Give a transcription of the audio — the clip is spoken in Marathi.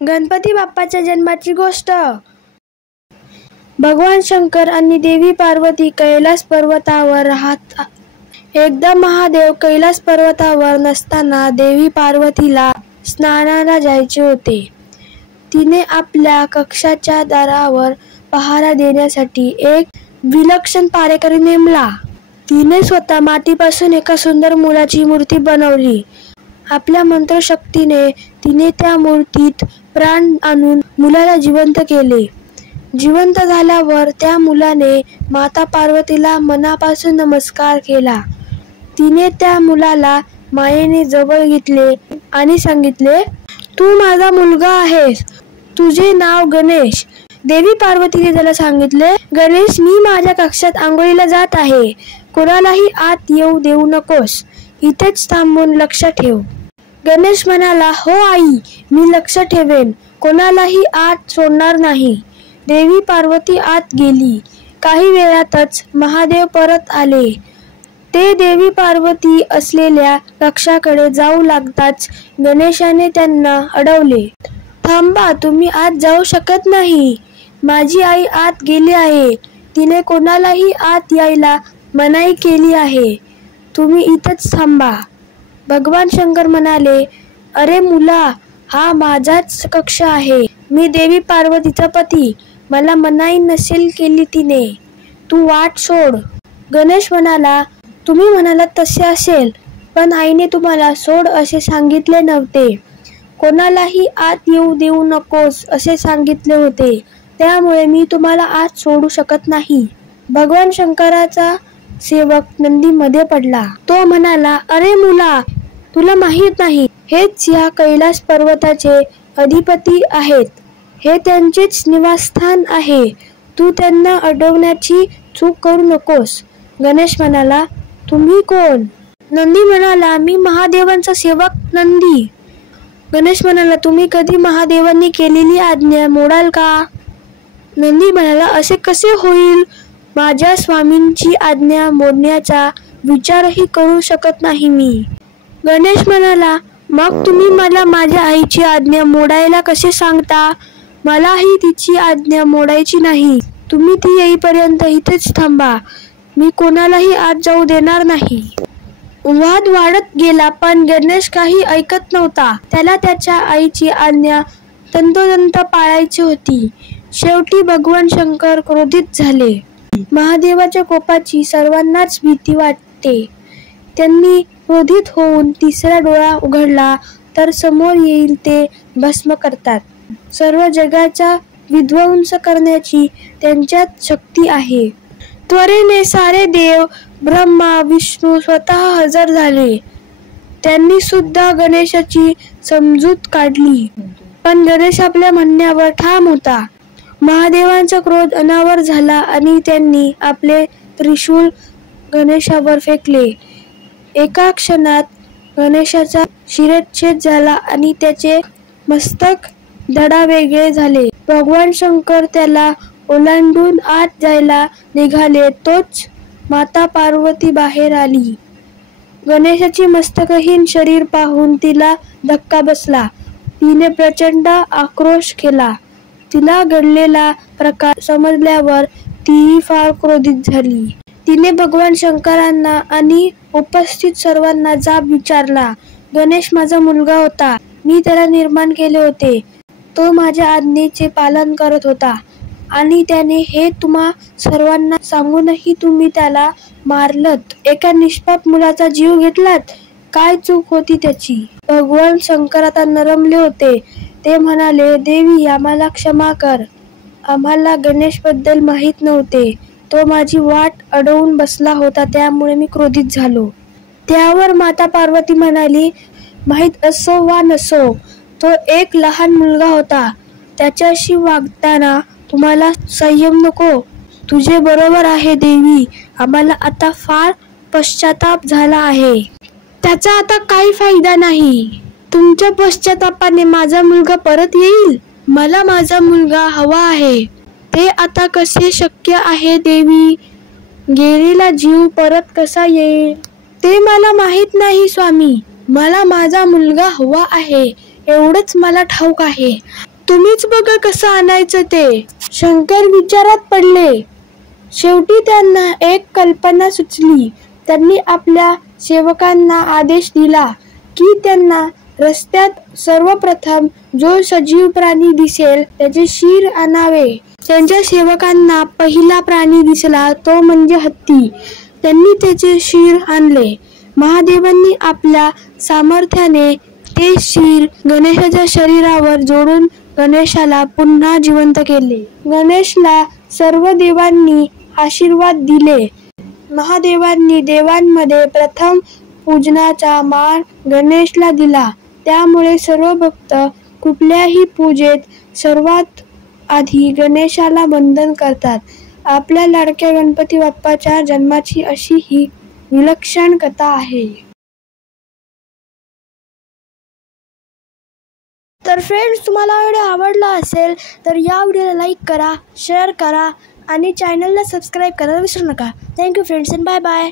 गणपती बाप्पाच्या जन्माची गोष्ट. भगवान शंकर आणि देवी पार्वती कैलास पर्वतावर राहत. एकदा महादेव कैलास पर्वतावर नसताना देवी पार्वतीला स्नानाला जायचे होते. तिने आपल्या कक्षाच्या दारावर पहारा देण्यासाठी एक विलक्षण पारेकरी नेमला. तिने स्वतः मातीपासून एका सुंदर मुलाची मूर्ती बनवली. आपल्या मंत्रशक्तीने तिने त्या मूर्तीत प्राण आणून मुलाला जिवंत केले. जिवंत झाल्यावर त्या मुलाने माता पार्वतीला मनापासून नमस्कार केला. तिने त्या मुलाला मायेने जवळ घेतले आणि सांगितले, तू माझा मुलगा आहेस. तुझे नाव गणेश. देवी पार्वतीने त्याला सांगितले, गणेश, मी माझ्या कक्षात आंघोळीला जात आहे. कोणालाही आत येऊ देऊ नकोस. इथेच थांबून लक्ष ठेव. गणेश म्हणाला, हो आई, मी लक्ष ठेवेन. कोणालाही आत सोडणार नाही. देवी पार्वती आत गेली. काही वेळातच महादेव परत आले. ते देवी पार्वती असलेल्या कक्षाकडे जाऊ लागताच गणेशाने त्यांना अडवले. थांबा, तुम्ही आत जाऊ शकत नाही. माझी आई आत गेली आहे. तिने कोणालाही आत यायला मनाई केली आहे. तुम्ही इथंच थांबा. भगवान शंकर म्हणाले, अरे मुला, हा माझाच कक्ष आहे. मी देवी पार्वतीचा पती. मला मनाई नसेल केली तिने. तू वाट सोड. गणेश म्हणाला, तुम्ही म्हणालात तसे असेल, पण आईने तुम्हाला सोड असे सांगितले नव्हते. कोणालाही आत येऊ देऊ नकोस असे सांगितले होते. त्यामुळे मी तुम्हाला आत सोडू शकत नाही. भगवान शंकराचा सेवक नंदी मध्ये पडला. तो म्हणाला, अरे मुला, तुला माहित नाही, हेच या कैलास पर्वताचे अधिपती आहेत. हे त्यांचेच निवासस्थान आहे. तू त्यांना अडवण्याची चूक करू नकोस. गणेश म्हणाला, तुम्ही कोण? नंदी म्हणाला, मी महादेवांचा सेवक नंदी. गणेश म्हणाला, तुम्ही कधी महादेवांनी केलेली आज्ञा मोडाल का? नंदी म्हणाला, असे कसे होईल? माझ्या स्वामींची आज्ञा मोडण्याचा विचारही करू शकत नाही मी. गणेश म्हणाला, मग तुम्ही मला माझ्या आईची आज्ञा मोडायला कसे सांगता? मलाही तिची आज्ञा मोडायची नाही. तुम्ही ती येईपर्यंत इथेच थांबा. मी कोणालाही आत जाऊ देणार नाही. वाद वाढत गेला, पण गणेश काही ऐकत नव्हता. त्याला त्याच्या आईची आज्ञा तंतोतंत पाळायची होती. शेवटी भगवान शंकर क्रोधित झाले. महादेवाच्या कोपाची सर्वांनाच भीती वाटते. त्यांनी क्रोधित होऊन तिसरा डोळा उघडला तर समोर येईल ते भस्म करतात. सर्व जगाचा विध्वंस करण्याची त्यांच्यात शक्ती आहे. त्वरेने सारे देव, ब्रह्मा, विष्णू स्वतः हजर झाले. त्यांनी सुद्धा गणेशाची समजूत काढली, पण गणेश आपल्या म्हणण्यावर ठाम होता. महादेवांचा क्रोध अनावर झाला आणि त्यांनी आपले त्रिशूल गणेशावर फेकले. एका क्षणात गणेशाचा शिरच्छेद झाला आणि त्याचे मस्तक धडा वेगळे झाले. भगवान शंकर त्याला ओलांडून आत जायला निघाले, तोच माता पार्वती बाहेर आली. गणेशाची मस्तकहीन शरीर पाहून तिला धक्का बसला. तिने प्रचंड आक्रोश केला. तिला घडलेला प्रकार समजल्यावर तीही फार क्रोधित झाली. तिने भगवान शंकरांना आणि उपस्थित सर्वांना जाब विचारला. गणेश माझा मुलगा होता. मी त्याला निर्माण केले होते. तो माझ्या आज्ञेचे पालन करत होता आणि त्याने हे तुम्हा सर्वांना सांगूनही तुम्ही त्याला मारलत. एका निष्पाप मुलाचा जीव घेतलात. काय चूक होती त्याची? भगवान शंकर आता नरमले होते. ते म्हणाले, देवी, आम्हाला क्षमा कर. आम्हाला गणेशबद्दल माहीत नव्हते. तो माझी वाट अडवून बसला होता, त्यामुळे मी क्रोधित झालो. त्यावर माता पार्वती म्हणाली, माहीत असो वा नसो, तो एक लहान मुलगा होता. त्याच्याशी वागताना तुम्हाला संयम नको. तुझे बरोबर आहे देवी. आम्हाला आता फार पश्चाताप झाला आहे. त्याचा आता काही फायदा नाही. तुमच्या पश्चातापाने माझा मुलगा परत येईल. मला माझा मुलगा हवा आहे. ते आता कसे शक्य आहे देवी? गेलेला जीव परत कसा येईल ते मला माहीत नाही स्वामी. मला माझा मुलगा हवा आहे, एवढंच मला ठाऊक आहे. तुम्हीच बघा कसं आणायचं ते. शंकर विचारात पडले. शेवटी त्यांना एक कल्पना सुचली. त्यांनी आपल्या सेवकांना आदेश दिला की त्यांना रस्त्यात सर्वप्रथम जो सजीव प्राणी दिसेल त्याचे शिर आणावे. त्यांच्या सेवकांना पहिला प्राणी दिसला तो म्हणजे हत्ती. त्यांनी त्याचे शिर आणले. महादेवांनी आपल्या सामर्थ्याने ते शिर गणेशाच्या शरीरावर जोडून गणेशाला पुन्हा जिवंत केले. गणेशला सर्व देवांनी आशीर्वाद दिले. महादेवांनी देवांमध्ये प्रथम पूजनाचा मान गणेशला दिला. त्यामुळे सर्व भक्त कुठल्याही पूजेत सर्वात आधी गणेशाला वंदन करतात. आपल्या लाडक्या गणपती बाप्पाच्या जन्माची अशी ही विलक्षण कथा आहे. तर फ्रेंड्स, तुम्हाला व्हिडिओ आवडला असेल तर या व्हिडिओला लाईक करा, शेअर करा आणि चॅनलला सबस्क्राईब करायला विसरू नका. Thank you friends and bye bye.